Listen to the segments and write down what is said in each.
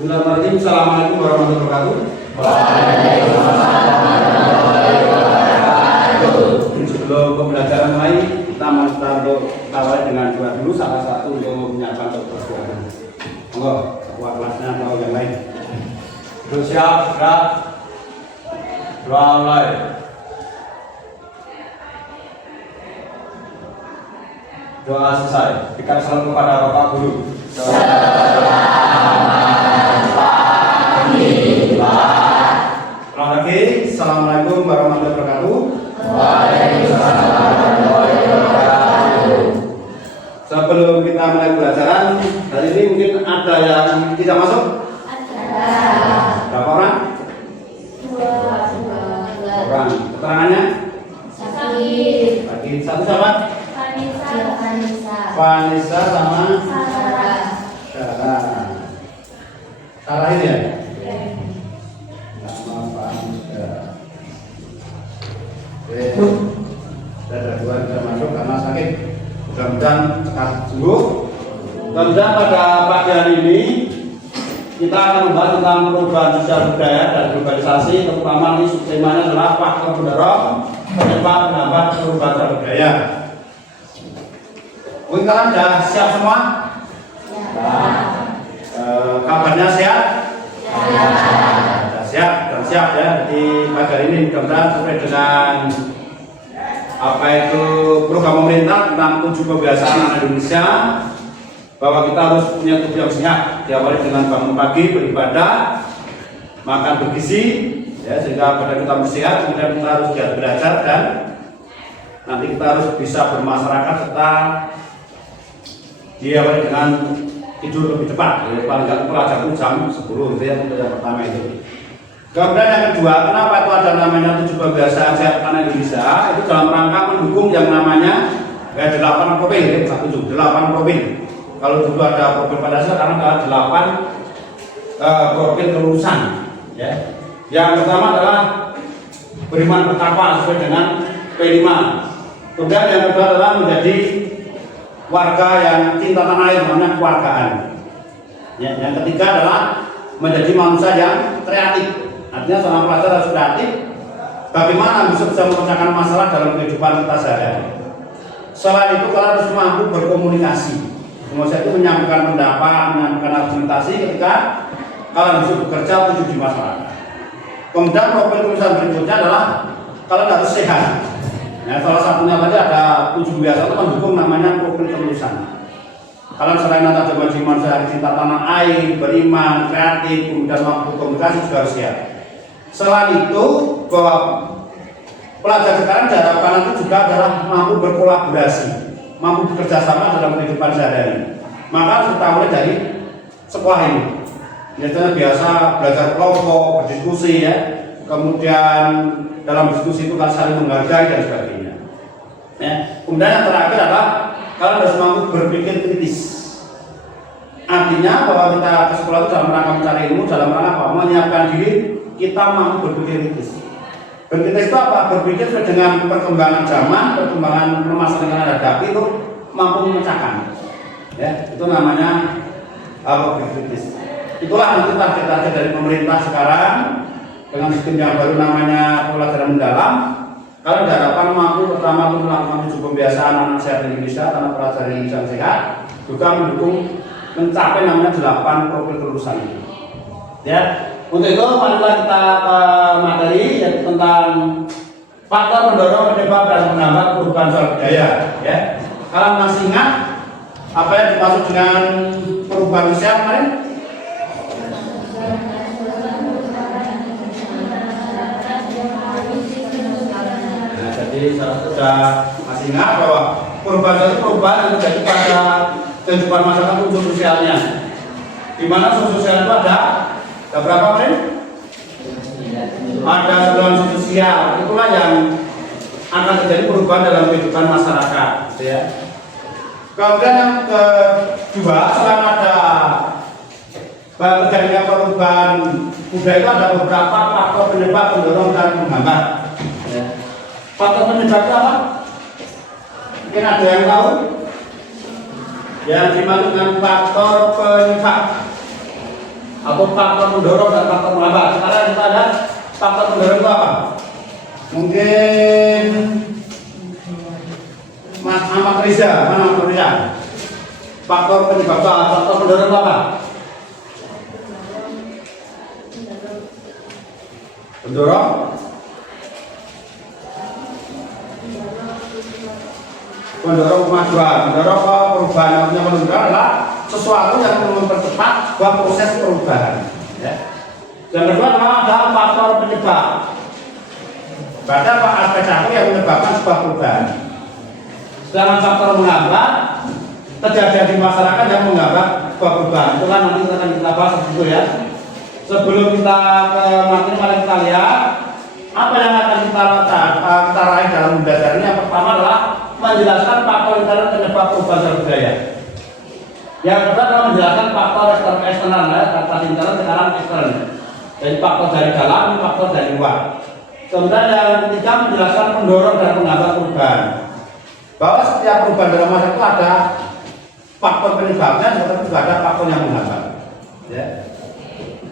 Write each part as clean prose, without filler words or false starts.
Bismillahirrahmanirrahim. Assalamualaikum warahmatullahi wabarakatuh. Sebelum pembelajaran mulai, kita untuk awali dengan doa dulu. Salah satu untuk menyiapkan persiapan. Monggo, ketua kelasnya atau yang lain. Siap, gerak. Doa mulai. Doa selesai. Berikan salam kepada Bapak Guru. Selamat pagi. Assalamualaikum warahmatullahi wabarakatuh. Waalaikumsalam warahmatullahi wabarakatuh. Sebelum kita mulai pelajaran hari ini, mungkin ada yang tidak masuk? Ada. Berapa orang? Dua orang. Keterangannya? Sakit. Sakit. Satu siapa? Vanessa sama Sarah. Sarah ini ya? Nama Vanessa. Oke. Ada dua yang tidak masuk karena sakit. Mudah-mudahan cepat sembuh. Kemudian pada pagi hari ini kita akan membahas tentang perubahan sosial budaya dan globalisasi, terutama ini subtemanya adalah faktor pendorong penyebab penambahan perubahan budaya. Mungkin kalian sudah siap semua? Kabarnya sehat? Sudah siap dan siap ya. Jadi pagi hari ini mudah-mudahan sesuai dengan apa itu program pemerintah tentang 7 kebiasaan anak Indonesia, bahwa kita harus punya tubuh yang sehat. Diawali dengan bangun pagi, beribadah, makan bergizi, ya, sehingga badan kita bersehat. Kemudian kita harus giat belajar dan nanti kita harus bisa bermasyarakat serta diawali dengan tidur lebih cepat, ya, paling nggak pelajar itu jam 10 itu yang pertama itu. Kemudian yang kedua, kenapa itu ada namanya 7 kebiasaan sehat anak Indonesia? Itu dalam rangka mendukung yang namanya 8 profil, ya, 8 profil. Kalau dulu ada profil pada dasar, karena ada 8 profil kelulusan. Ya. Yang pertama adalah beriman bertakwa sesuai dengan P5. Kemudian yang kedua adalah menjadi warga yang cinta tanah air, namanya kewargaan. Ya, yang ketiga adalah menjadi manusia yang kreatif. Artinya seorang pelajar harus kreatif. Bagaimana bisa memecahkan masalah dalam kehidupan kita sehari-hari. Selain itu, kalian harus mampu berkomunikasi. Komunikasi itu menyampaikan pendapat, menyampaikan argumentasi ketika kalian bisa bekerja untuk di masyarakat. Kemudian profil kelulusan berikutnya adalah kalian harus sehat. Ya, salah satunya tadi ada 7 kebiasaan itu mendukung namanya profil kelulusan. Kalian selain ada manusia yang cinta tanah air, beriman, kreatif, kemudian mampu komunikasi juga harus sehat. Selain itu, bahwa pelajar sekarang diharapkan itu juga adalah mampu berkolaborasi, mampu bekerja sama dalam kehidupan sehari-hari. Maka harus kita mulai dari sekolah ini. Biasanya biasa belajar kelompok, berdiskusi ya. Kemudian dalam diskusi itu kan saling menghargai dan sebagainya. Ya. Kemudian yang terakhir adalah kalian harus mampu berpikir kritis. Artinya bahwa kita ke sekolah itu dalam rangka mencari ilmu, dalam rangka apa? Menyiapkan diri, kita mampu berpikir kritis. Berkritis itu apa? Berpikir dengan perkembangan zaman, perkembangan permasalahan yang ada hadapi itu mampu memecahkan. Ya, itu namanya berpikir kritis. Itulah nanti target-target dari pemerintah sekarang. Dengan sistem yang baru namanya pelajaran mendalam, kalian diharapkan mampu pertama untuk melakukan 7 kebiasaan anak sehat Indonesia karena pelajaran Indonesia yang sehat, juga mendukung mencapai namanya 8 profil kelulusan ini. Ya, untuk itu marilah kita ke materi yaitu tentang faktor pendorong penyebab dan menambah perubahan sosial budaya. Ya, kalian masih ingat apa yang dimaksud dengan perubahan sosial kemarin? Jadi sudah masih ingat bahwa perubahan itu perubahan yang terjadi pada kehidupan masyarakat unsur sosialnya. Di mana unsur sosial itu ada berapa Pren? Ada 9 unsur sosial. Itulah yang akan terjadi perubahan dalam kehidupan masyarakat. Ya. Kemudian yang kedua, selain ada terjadinya perubahan budaya itu ada beberapa faktor penyebab, pendorong dan penghambat. Ya. Faktor penyebabnya apa? Mungkin ada yang tahu? Yang dimaksud dengan faktor penyebab. atau faktor mendorong dan faktor menghambat. Sekarang kita ada faktor mendorong itu apa? Mungkin Mas Ahmad Riza, mana Ahmad Riza? Faktor penyebab faktor mendorong itu apa? Mendorong kemajuan, mendorong perubahan. Yang mendorong adalah sesuatu yang mempercepat sebuah proses perubahan. Ya. Yang kedua adalah faktor penyebab. Pada aspek satu yang menyebabkan sebuah perubahan. Sedangkan faktor menghambat kejadian di masyarakat yang menghambat sebuah perubahan. Itu kan nanti akan kita bahas dulu ya. Sebelum kita ke materi, mari kita lihat apa yang akan kita raih dalam belajar ini. Yang pertama adalah menjelaskan faktor internal penyebab perubahan budaya. Yang kedua adalah menjelaskan faktor eksternal, ya, kata internal sekarang eksternal. Jadi faktor dari dalam, faktor dari luar. Kemudian yang ketiga menjelaskan pendorong dan penghambat perubahan. Bahwa setiap perubahan dalam masyarakat itu ada faktor penyebabnya, tetapi juga ada faktor yang menghambat. Ya.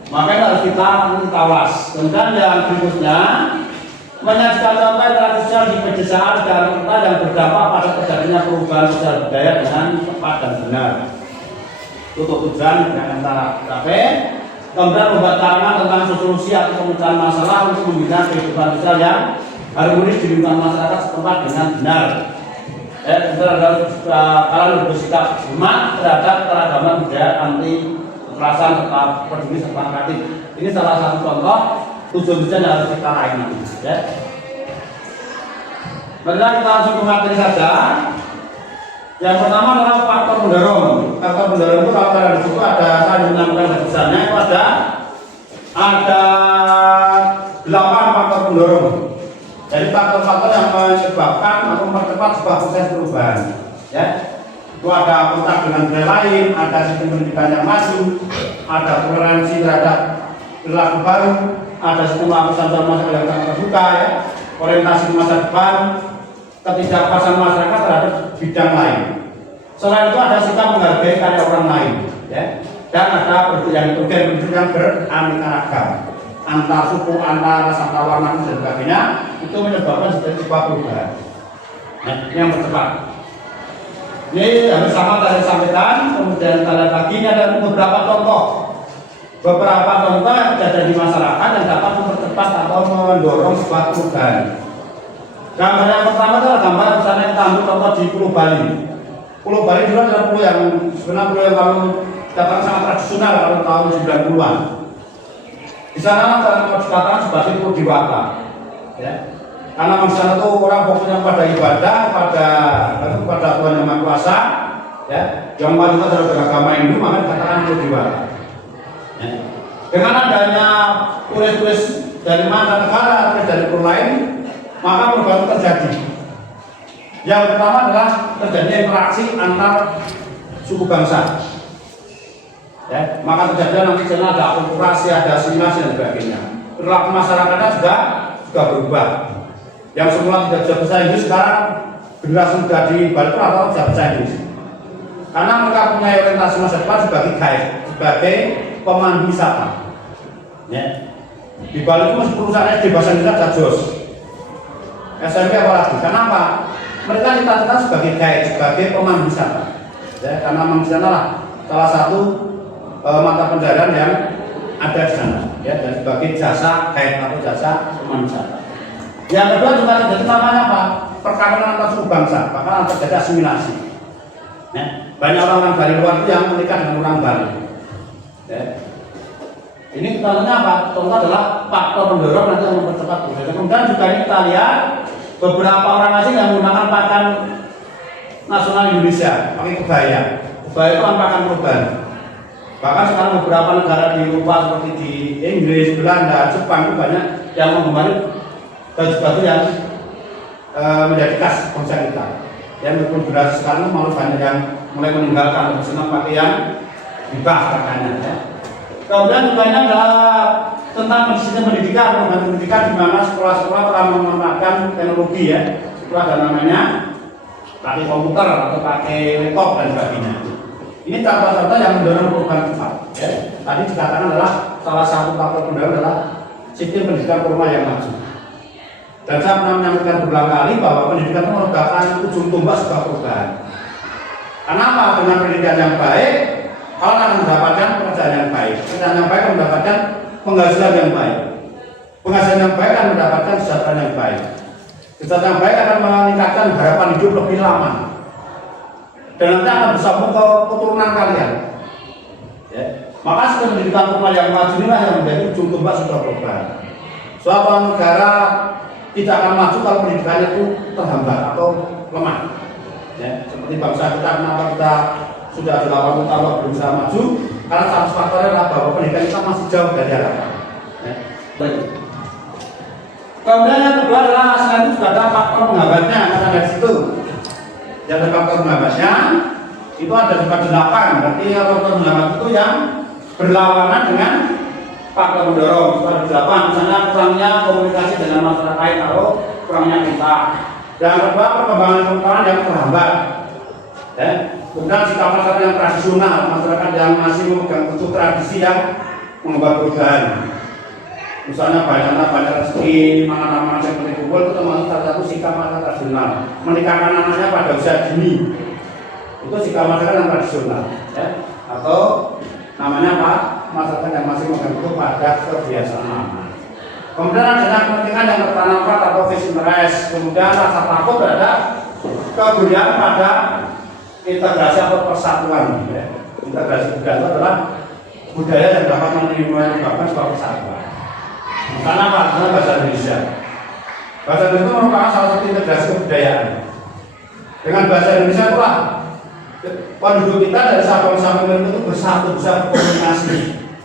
Makanya harus kita tawas. Kemudian yang berikutnya menyajikan contoh interaksi sosial di pedesaan dan kota yang berdampak pada terjadinya perubahan sosial budaya dengan tepat dan benar. Untuk tujuan yang antara capai. Kemudian membuat karangan tentang solusi atau pemecahan masalah untuk membina kehidupan sosial yang harmonis di lingkungan masyarakat setempat dengan benar. Kemudian adalah kalian bersikap hormat terhadap keragaman budaya, anti kekerasan, serta peduli serta kreatif. Ini salah satu contoh tujuan-tujuan yang harus kita raih nanti. Ya. Marilah kita langsung ke materi saja. Yang pertama adalah faktor mendorong. Faktor mendorong itu kalau di situ ada, saya menambahkan tulisannya itu ada 8 faktor pendorong. Jadi faktor-faktor yang menyebabkan atau mempercepat sebuah proses perubahan. Ya, itu ada kontak dengan budaya lain, ada sistem pendidikan yang maju, ada toleransi terhadap perilaku baru, ada sistem lapisan masyarakat yang sangat terbuka, ya, orientasi masa depan, ketidakpuasan masyarakat terhadap bidang lain. Selain itu ada sikap menghargai karya orang lain, ya, dan ada pendidikan yang beraneka ragam, antar suku, antar ras, antar warna dan sebagainya. Itu menyebabkan sebuah perubahan. Nah, yang percepat. Ini hampir sama tadi sampaikan. Kemudian kita lihat lagi, ini ada beberapa contoh yang ada di masyarakat yang dapat mempercepat atau mendorong sebuah perubahan. Gambar yang pertama adalah gambar misalnya kita ambil contoh di Pulau Bali. Pulau Bali dulu adalah pulau yang sebenarnya pulau yang kalau dikatakan sangat tradisional pada tahun 90-an. Di sana dikatakan sebagai pulau dewata. Ya. Karena di sana itu orang fokusnya pada ibadah, pada Tuhan Yang Maha Kuasa, ya, yang mayoritas adalah beragama Hindu, maka dikatakan pulau dewata. Ya. Dengan adanya turis-turis dari mancanegara atau dari pulau lain, maka perubahan terjadi. Yang pertama adalah terjadinya interaksi antar suku bangsa. Ya, maka terjadi nanti ada akulturasi, ada asimilasi dan sebagainya. Perilaku masyarakatnya juga berubah. Yang semula tidak bisa bahasa Inggris sekarang generasi muda di Bali itu rata-rata bisa bahasa Inggris. Karena mereka punya orientasi masa depan sebagai guide, sebagai pemandu wisata. Ya. Di Bali itu masih perusahaan di bahasa Indonesia ada JOS. SMP apalagi. Kenapa? Mereka ditetapkan sebagai guide, sebagai pemandu wisata. Ya, karena memang di sana lah salah satu mata pelajaran yang ada di sana, ya, dan sebagai jasa guide atau jasa pemandu wisata. Yang kedua juga terjadi namanya apa? Perkawinan antar suku bangsa, bahkan terjadi asimilasi. Ya, banyak orang-orang dari luar itu yang menikah dengan orang Bali. Ya. Ini contohnya apa? Contoh adalah faktor pendorong nanti yang mempercepat proses. Kemudian juga ini kita lihat beberapa orang asing yang menggunakan pakaian nasional Indonesia, pakai kebaya. Kebaya itu kan pakaian perubahan. Bahkan sekarang beberapa negara di Eropa seperti di Inggris, Belanda, Jepang itu banyak yang menggemari baju-baju yang menjadi khas bangsa kita. Yang generasi sekarang malah banyak yang mulai meninggalkan atau senang pakaian bebas pakaiannya. Ya. Kemudian juga ini adalah tentang sistem pendidikan, di mana sekolah-sekolah telah memanfaatkan teknologi, ya. Itu ada namanya pakai komputer atau pakai laptop dan sebagainya. Ini contoh-contoh yang mendorong perubahan cepat. Ya. Tadi dikatakan adalah salah satu faktor pendorong adalah sistem pendidikan formal yang maju. Dan saya pernah menyampaikan berulang kali bahwa pendidikan itu merupakan ujung tombak sebuah perubahan. Kenapa? Dengan pendidikan yang baik, orang akan mendapatkan pekerjaan yang baik. Pekerjaan yang baik akan mendapatkan penghasilan yang baik. Penghasilan yang baik akan mendapatkan kesejahteraan yang baik. Kesejahteraan yang baik akan meningkatkan harapan hidup lebih lama. Dan nanti akan bersambung ke keturunan kalian. Ya. Maka sistem pendidikan formal yang maju inilah yang menjadi ujung tombak sebuah perubahan. Suatu negara tidak akan maju kalau pendidikannya itu terhambat atau lemah. Ya. Seperti bangsa kita, kenapa kita sudah 80 tahun berusaha maju? Karena satu faktornya adalah bahwa pendidikan kita masih jauh dari harapan. Ya. Kemudian yang kedua adalah selain itu sudah ada faktor penghambatnya, karena dari situ. Yang ada faktor penghambatnya itu ada juga 8. Berarti faktor penghambat itu yang berlawanan dengan faktor pendorong. Itu ada 8. Misalnya kurangnya komunikasi dengan masyarakat lain atau kurangnya kita. Yang kedua perkembangan pengetahuan yang terhambat. Ya. Kemudian sikap masyarakat yang tradisional, masyarakat yang masih memegang teguh tradisi yang membuat perubahan. Misalnya banyak rezeki, mangan-mangan yang seperti kumpul itu termasuk salah satu sikap masyarakat tradisional. Menikahkan anaknya pada usia dini, itu sikap masyarakat yang tradisional, ya. Atau namanya apa? Masyarakat yang masih memegang pada kebiasaan lama. Kemudian adanya kepentingan yang tertanam atau face interest. Kemudian rasa takut terhadap kebudayaan pada integrasi atau persatuan. Ya. Integrasi budaya itu adalah budaya yang dapat menyebabkan sebuah persatuan. Karena apa? Karena bahasa Indonesia. Bahasa Indonesia itu merupakan salah satu integrasi kebudayaan. Dengan bahasa Indonesia itulah penduduk kita dari Sabang sampai Merauke itu bersatu, bisa berkomunikasi,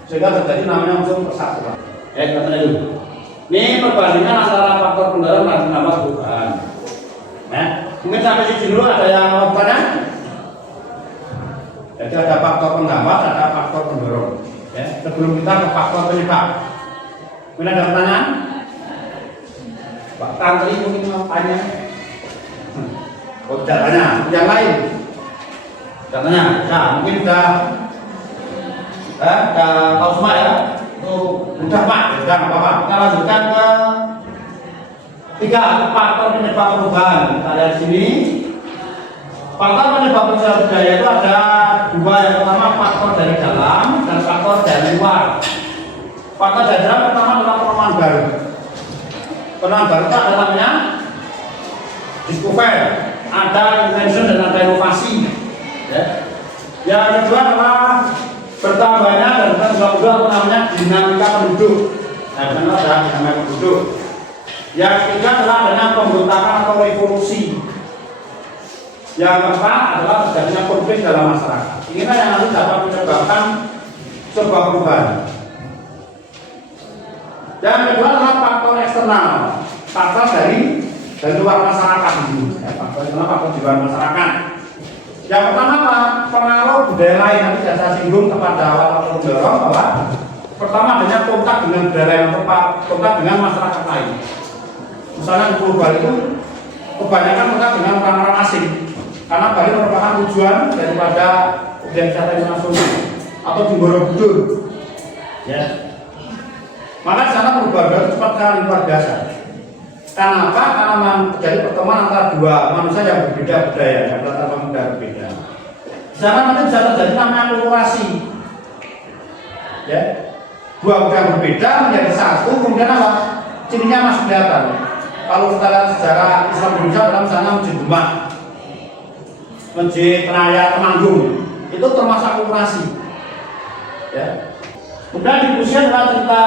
sehingga terjadi namanya unsur persatuan. Katanya dulu. Ini perbandingan antara faktor pendorong dan penambah perubahan. Mungkin sampai sini dulu ada yang mau bertanya? Jadi ada faktor penghambat, ada faktor pendorong. Ya. Sebelum kita ke faktor penyebab. Mungkin ada pertanyaan? Pak Tantri mungkin mau tanya? Oh tidak tanya, yang lain? Tidak tanya? Ya mungkin sudah tahu semua ya? Sudah Pak, sudah apa-apa. Kita lanjutkan ke 3 faktor penyebab perubahan. Kita lihat di sini. Faktor penyebab perubahan budaya itu ada 2. Yang pertama faktor dari dalam dan faktor dari luar. Faktor dari dalam pertama adalah penemuan baru. Penemuan baru itu ada namanya discover, ada invention dan ada inovasi. Ya. Yang kedua adalah bertambahnya dan kedua namanya dinamika penduduk. Nah, benar ada dinamika penduduk. Yang ketiga adalah adanya pemberontakan atau revolusi. Yang keempat adalah terjadinya konflik dalam masyarakat. Inilah yang nanti dapat menyebabkan sebuah perubahan. Yang kedua adalah faktor eksternal, faktor dari luar masyarakat ini. Faktor eksternal, faktor di luar masyarakat. Yang pertama apa? Pengaruh budaya lain. Nanti saya singgung kepada awal pendorong bahwa pertama adanya kontak dengan budaya lain atau kontak dengan masyarakat lain. Misalnya di Pulau Bali itu kebanyakan kontak dengan orang-orang asing, karena Bali merupakan tujuan daripada objek wisata internasional atau di Borobudur. Ya. Maka di sana perubahan cepat sekali luar biasa. Kenapa? Karena terjadi pertemuan antara 2 manusia yang berbeda budaya, yang latar belakang berbeda. Di sana nanti bisa terjadi namanya akulturasi. Ya, 2 budaya yang berbeda menjadi satu, kemudian apa? Cirinya masih kelihatan. Kalau kita lihat sejarah Islam Indonesia dalam sana Masjid Demak, Masjid Raya Temanggung, itu termasuk akulturasi. Ya. Kemudian difusi adalah cerita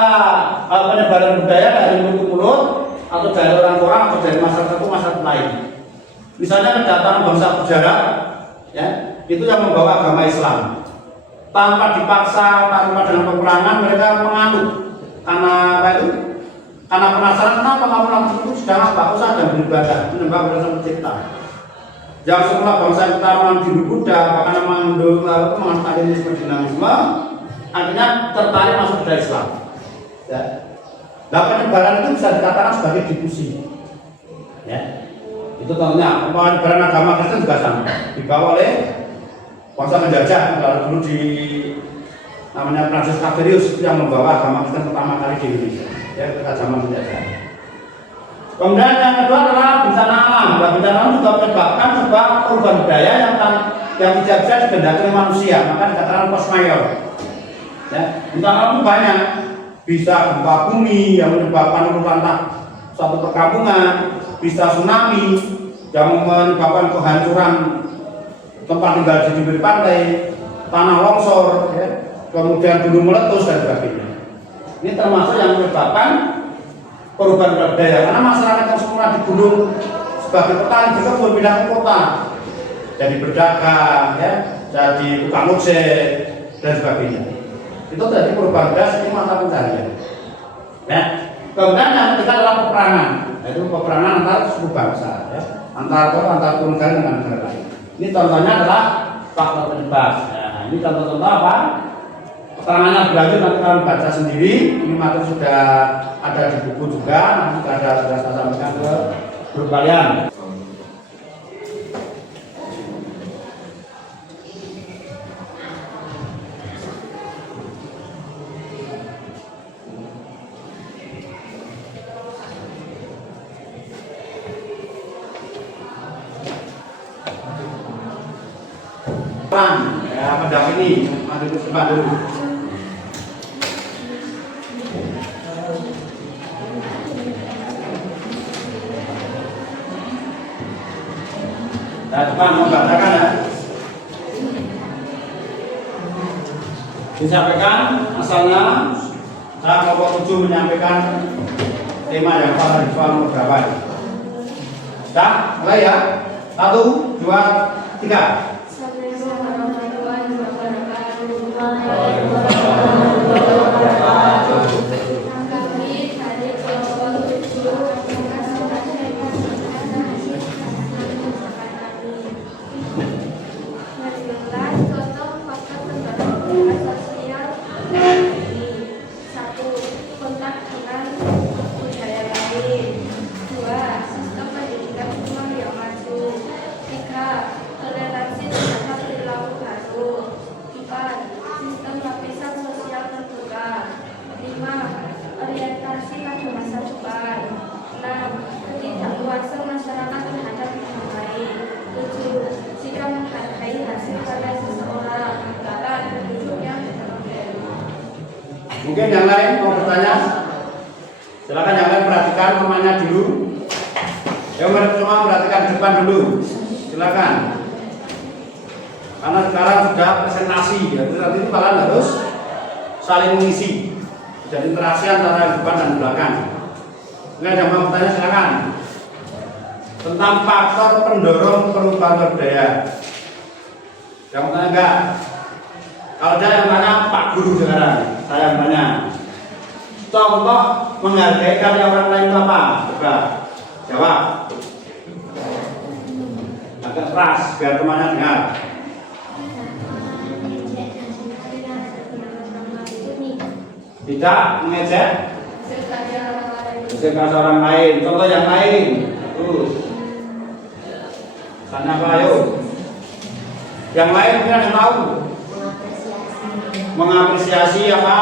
penyebaran budaya dari mulut ke mulut atau dari orang atau dari masyarakat ke masyarakat lain. Misalnya kedatangan bangsa berjarak, ya, itu yang membawa agama Islam. Tanpa dipaksa, tanpa dengan peperangan, mereka menganut. Karena apa itu? Karena penasaran kenapa kamu langsung itu sedang apa? Usaha dan beribadah, menyembah kepada Sang Pencipta. Yang semula bangsa kita mengandung Buddha, bahkan mengandung animisme dinamisme, akhirnya tertarik masuk ke Islam. Ya. Nah, penyebaran itu bisa dikatakan sebagai difusi. Ya. Itu contohnya penyebaran agama Kristen juga sama, dibawa oleh kuasa menjajah. Kalau dulu di namanya Francis Xaverius yang membawa agama Kristen pertama kali di Indonesia, ya ketika zaman penjajah. Kemudian yang kedua adalah bencana alam. Bencana alam juga menyebabkan sebuah perubahan budaya yang tidak bisa dikehendaki oleh manusia, maka dikatakan force majeure. Ya, bencana alam itu banyak, bisa gempa bumi yang menyebabkan runtuhan suatu perkampungan, bisa tsunami yang menyebabkan kehancuran tempat tinggal di bibir pantai, tanah longsor, ya, kemudian gunung meletus dan sebagainya. Ini termasuk yang menyebabkan perubahan budaya, karena masyarakat yang semula di gunung sebagai petani juga berpindah ke kota, jadi berdagang, ya, jadi tukang ojek dan sebagainya. Itu jadi perubahan budaya seperti mata pencarian. Ya. Kemudian yang ketiga adalah peperangan, yaitu peperangan antar suku bangsa, ya, antar negara dengan negara lain. Ini contohnya adalah faktor penyebab. Nah, ini contoh-contoh apa? Keterangannya berlanjut nanti kalian baca sendiri. Ini materi sudah ada di buku juga, nanti sudah saya sampaikan ke grup kalian. Ya, mendampingi, maju ke depan dulu. Nah, depan membacakan ya. Disampaikan asalnya, saya kelompok 7 menyampaikan tema yang sama di soal nomor berapa ini. Sudah, mulai ya. 1, 2, 3. Mungkin yang lain mau bertanya? Silakan yang lain perhatikan temannya dulu. Ya, mari semua perhatikan di depan dulu. Silakan. Karena sekarang sudah presentasi, ya, nanti kalian harus saling mengisi. Jadi interaksi antara depan dan belakang. Enggak ada mau bertanya, silakan. Tentang faktor pendorong perubahan budaya. Yang bertanya enggak? Kalau ada yang tanya Pak Guru sekarang, saya bertanya, contoh menghargai karya orang lain itu apa? Coba jawab. Agak keras biar temannya dengar. Tidak mengejek hasil karya orang lain. Contoh yang lain. Terus tanya apa ayo? Yang lain mungkin ada yang tahu. Mengapresiasi apa?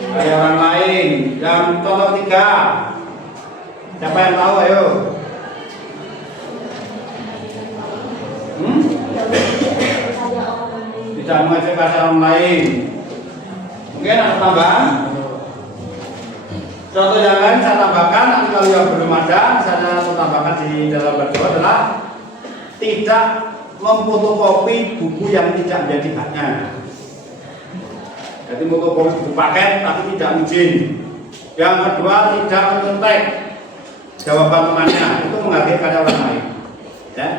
Karya orang lain. Yang contoh 3. Siapa yang tahu ayo? Tidak mengajak karya orang lain. Mungkin ada tambahan? Contoh yang lain saya tambahkan, nanti kalau yang belum ada, saya tambahkan di dalam berdua adalah tidak memfotokopi buku yang tidak menjadi haknya. Jadi fotokopi buku paket tapi tidak izin. Yang kedua, tidak mencontek jawaban temannya, itu menghargai karya orang lain. Ya,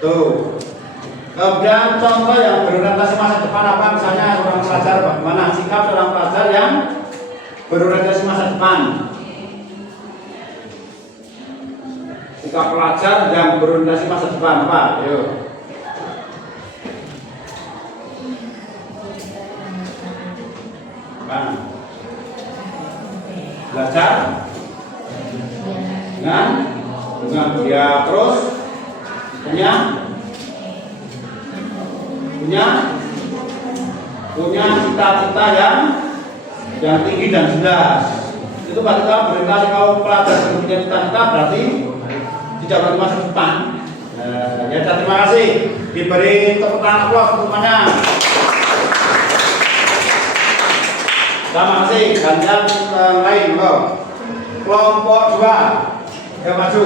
tuh. Kemudian contoh yang berorientasi masa depan apa? Misalnya seorang pelajar, bagaimana sikap seorang pelajar yang berorientasi masa depan. Sikap pelajar yang berorientasi masa depan apa? Ayo. Belajar dengan dia terus punya punya cita-cita yang tinggi dan jelas. Itu berarti kalau berkali kau pelajar punya cita-cita berarti tidak berarti masa depan. Ya, terima kasih. Diberi tepuk tangan aplaus semuanya. Terima kasih. Gantian lain loh. Kelompok 2 yang maju.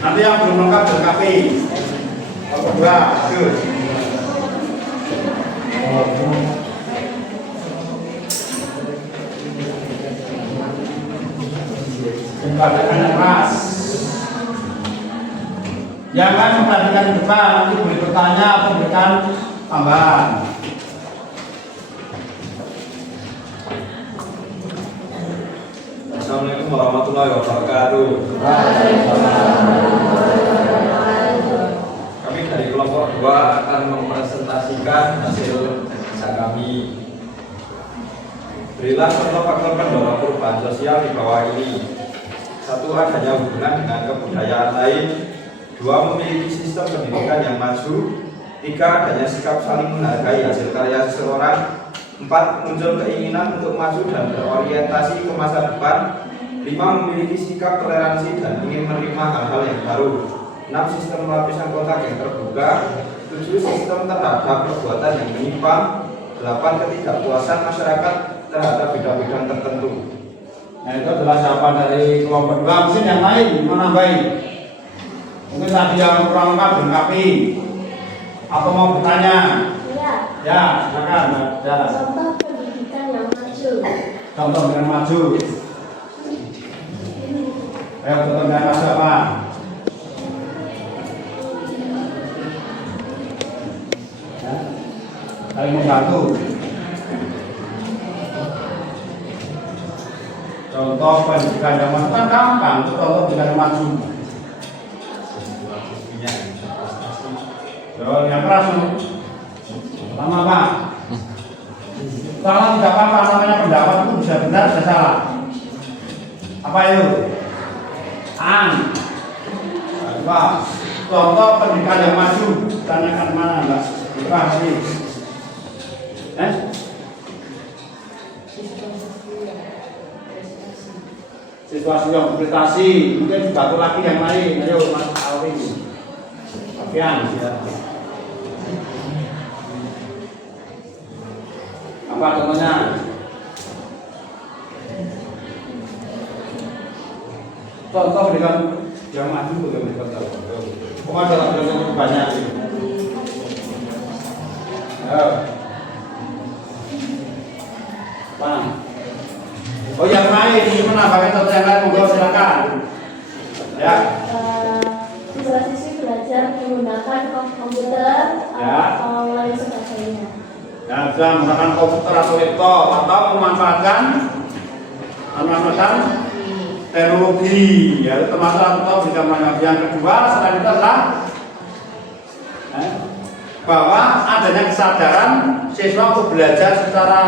Nanti yang belum lengkap dilengkapi. Kelompok 2, maju. Memperhatikan keras. Jangan memperhatikan di depan, nanti boleh bertanya atau memberikan tambahan. Assalamualaikum warahmatullahi wabarakatuh. Kami dari kelompok 2 akan mempresentasikan hasil analisa kami. Berilah contoh faktor pendorong perubahan sosial di bawah ini. 1. Adanya hubungan dengan kebudayaan lain. 2. Memiliki sistem pendidikan yang maju. 3. Adanya sikap saling menghargai hasil karya seseorang. 4. Muncul keinginan untuk maju dan berorientasi ke masa depan. 5. Memiliki sikap toleransi dan ingin menerima hal-hal yang baru. 6. Sistem lapisan kontak yang terbuka. 7. Sistem terhadap perbuatan yang menyimpang. 8. Ketidakpuasan masyarakat terhadap bidang-bidang tertentu. Nah, itu adalah jawaban dari kelompok 2. Mungkin yang lain menambahi. Mungkin tadi yang kurang lengkap dilengkapi. Atau mau bertanya? Ya, silakan. Ya. Contoh pendidikan yang maju. Contoh yang maju. Ayo, contoh yang maju apa? Ya. Saling membantu. Contoh pendidikan yang maju kan gampang. Contoh pendidikan yang maju. Yang keras loh. Pertama apa? Salah tidak apa-apa, namanya pendapat itu bisa benar, bisa salah. Apa itu? Apa? Contoh pendidikan yang maju. Tanyakan mana Mbak? Apa sih? Situasi yang berprestasi. Mungkin satu lagi yang lain. Ayo Mas Alwi. Bagian ya. Apa contohnya? Contoh pendidikan yang maju bagaimana contoh? Pokoknya dalam contoh banyak. Bang. Oh yang lain ini menambahkan contoh yang lain, monggo silakan. Ya. Siswa-siswi belajar menggunakan komputer atau lain sebagainya. Ya, bisa menggunakan komputer atau laptop atau memanfaatkan teknologi, ya termasuk laptop di zamannya. Yang kedua selain itu adalah bahwa adanya kesadaran siswa untuk belajar secara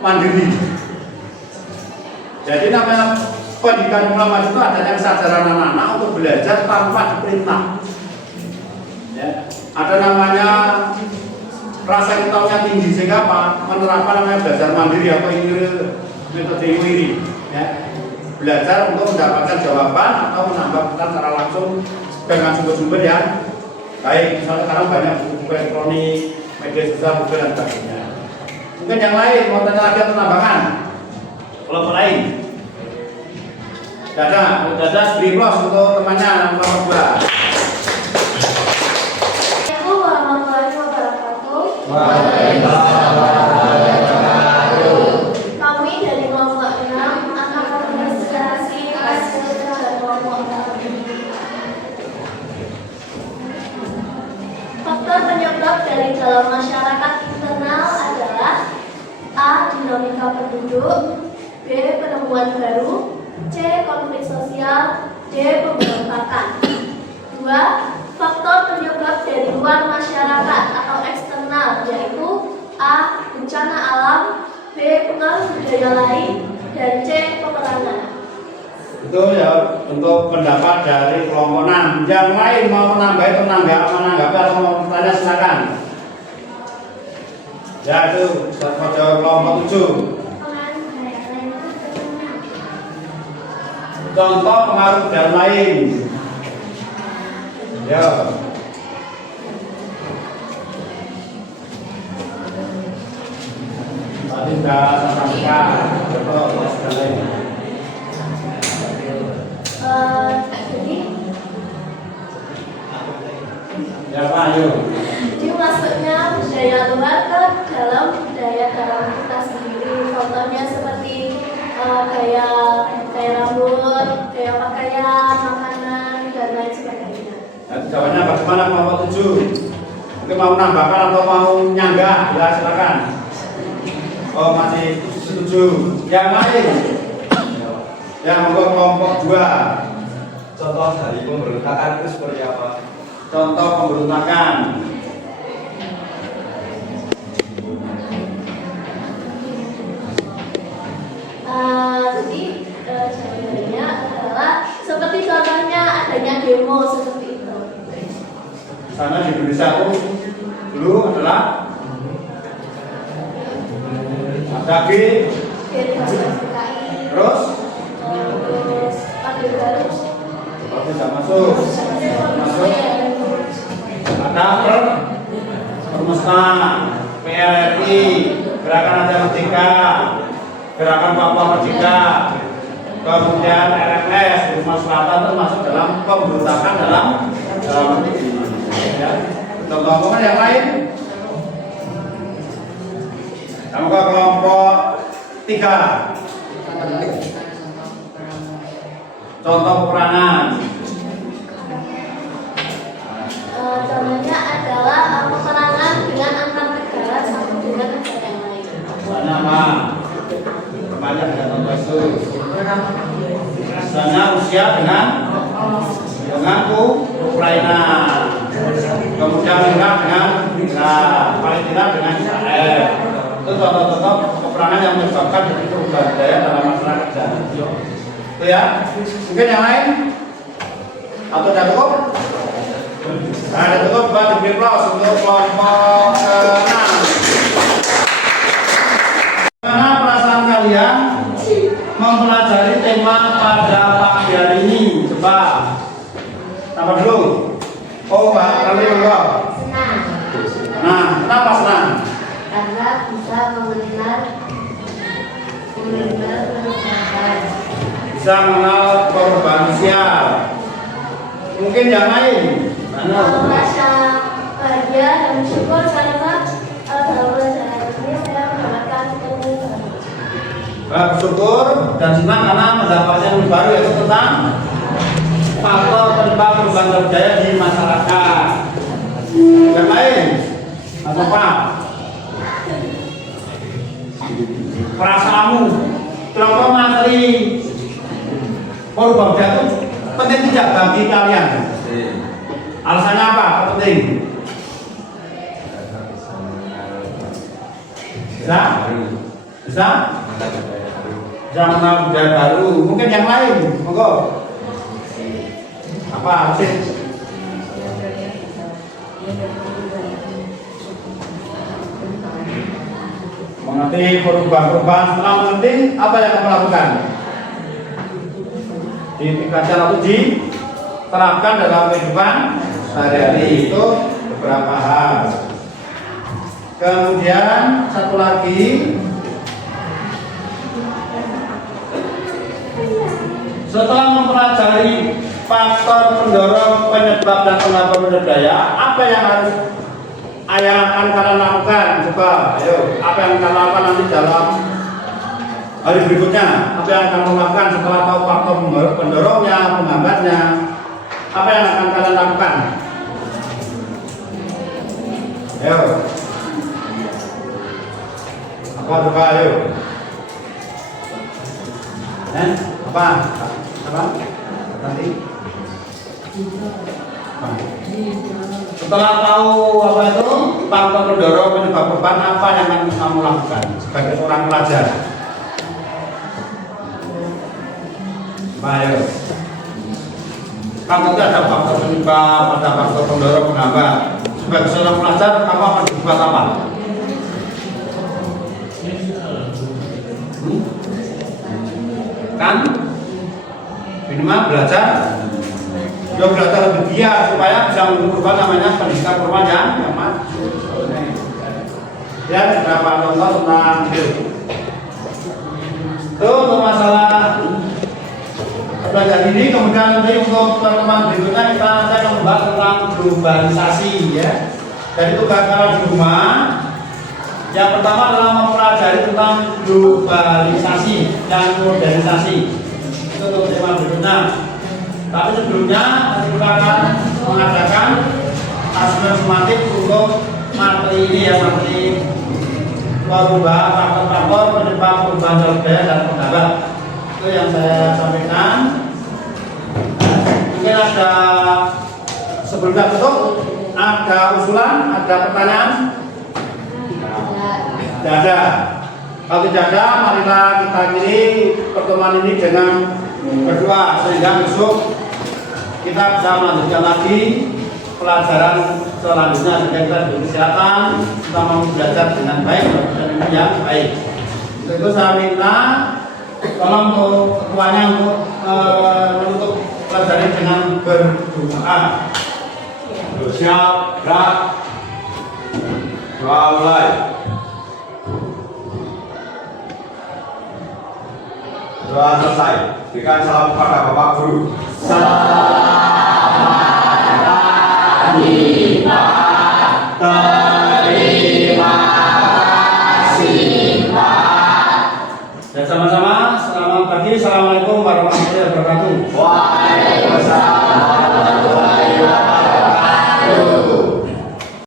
mandiri. Jadi namanya pendidikan ulama itu adanya kesadaran anak-anak untuk belajar tanpa diperintah. Ya, ada namanya rasa ingin tahunya tinggi sehingga apa? Menerapkan namanya belajar mandiri atau metode wiri, ya. Belajar untuk mendapatkan jawaban atau menambahkan secara langsung dengan sumber-sumber yang baik. Misalnya sekarang banyak buku elektronik, media sosial, buku dan sebagainya. Mungkin yang lain mau tanya lagi atau tambahan? Kelompok lain? Tidak ada beri plus untuk temannya nomor 2. Assalamualaikum warahmatullahi wabarakatuh. Kami dari kelompok 6 akan mempresentasi hasil kerja kelompok kami. Faktor penyebab dari dalam masyarakat internal adalah A. Dinamika penduduk, B. Penemuan baru, C. Konflik sosial, D. Pemberontakan. 2. Faktor penyebab dari luar masyarakat atau eksternal, yaitu A. Bencana alam, B. Pengaruh budaya lain, dan C. Peperangan. Betul Itu ya untuk pendapat dari kelompok 6. Yang lain mau menambah menanggapi atau mau bertanya silakan. Ya itu pada kelompok 7. Contoh pengaruh dan lain. Ya. Tadi sudah saya sampaikan. Contoh dan lain. Jadi Ya Pak, ayo. Jadi masuknya budaya luar ke dalam budaya dalam kita sendiri. Contohnya seperti gaya rambut, gaya pakaian, makanan, dan lain sebagainya. Jawabannya bagaimana kelompok 7? Mungkin mau nambahkan atau mau nyanggah? Ya silakan. Oh masih setuju. Yang lain? Yang monggo kelompok 2. Contoh dari pemberontakan itu seperti apa? Contoh pemberontakan. Jadi jawabannya adalah seperti contohnya adanya demo seperti itu. Sana di Indonesia itu dulu adalah AKG, terus seperti tidak masuk, ada Permesta, PRRI, Gerakan Anti Merdeka, Gerakan Papua Merdeka, kemudian RFS, Rumah Selatan termasuk dalam pemberontakan dalam negeri. Ya. Contoh yang lain, kamu ke kelompok 3. Contoh peperangan. Contohnya adalah peperangan dengan antar negara satu dengan negara yang lain. Contohnya apa? Perpanjang dengan contoh itu. Misalnya Rusia dengan Ukraina. Kemudian Irak dengan Palestina dengan Israel. Itu contoh-contoh peperangan yang menyebabkan perubahan budaya dalam masyarakat. Itu ya. Mungkin yang lain? Atau sudah cukup? Nah, ada cukup buat diberi plus untuk kelompok 6. Bagaimana perasaan kalian mempelajari tema pada pagi hari ini? Coba. Apa dulu? Oh, Pak, nanti dulu. Senang. Nah, kenapa senang? Karena bisa mengenal perubahan. Bisa mengenal perubahan sosial. Mungkin yang lain? Merasa bahagia dan bersyukur karena dalam pelajaran ini saya mendapatkan ilmu baru. Bersyukur dan senang karena mendapatkan ilmu baru yaitu tentang faktor penyebab perubahan budaya di masyarakat. Yang lain? Atau apa? Perasaanmu terutama materi perubahan budaya itu penting tidak bagi kalian? Alasannya apa? Penting? Bisa? Bisa? Bisa mengenal budaya baru. Mungkin yang lain? Monggo. Apa sih? Mengerti perubahan-perubahan. Setelah mengerti, apa yang kamu lakukan? Ditingkatkan atau diterapkan dalam kehidupan sehari-hari. Itu beberapa hal. Kemudian satu lagi, setelah mempelajari faktor pendorong, penyebab dan pengaruh budaya, apa yang harus akan kalian lakukan? Coba, ayo, apa yang kalian lakukan nanti dalam hari berikutnya? Apa yang akan lakukan setelah tahu faktor pendorongnya, penghambatnya? Apa yang akan kalian lakukan? Ayo. Apa coba ayo? Apa? Apa? Nanti? Setelah tahu apa itu faktor pendorong penyebab perubahan, apa yang akan kamu lakukan sebagai seorang pelajar? Ayo. Kan nanti ada faktor penyebab, ada faktor pendorong penghambat. Sebagai seorang pelajar, kamu akan dibuat apa? Kan? Minimal belajar. Ya belajar lebih giat supaya bisa mengumpulkan namanya pendidikan formal yang maju. Ya, beberapa contoh tentang itu. Itu untuk masalah belajar ini, kemudian nanti untuk pertemuan berikutnya kita akan membahas tentang globalisasi ya. Jadi tugas kalian di rumah yang pertama adalah mempelajari tentang globalisasi dan modernisasi. Itu untuk tema berikutnya. Tapi sebelumnya nanti kita akan mengadakan asesmen sumatif untuk materi ini ya, materi perubahan faktor-faktor penyebab perubahan jalur daya dan penghambat. Itu yang saya sampaikan. Mungkin ada sebelumnya tutup, ada usulan, ada pertanyaan? Tidak ada. Kalau tidak ada, marilah kita akhiri pertemuan ini dengan berdoa sehingga besok kita bisa melanjutkan lagi pelajaran selanjutnya sehingga kita diberi kesehatan, kita mau belajar dengan baik dan yang baik. Untuk itu saya minta tolong untuk ketuanya untuk menutup pelajaran dengan berdoa. Siap, gerak. Doa mulai. Doa selesai. Berikan salam kepada Bapak Guru. Selamat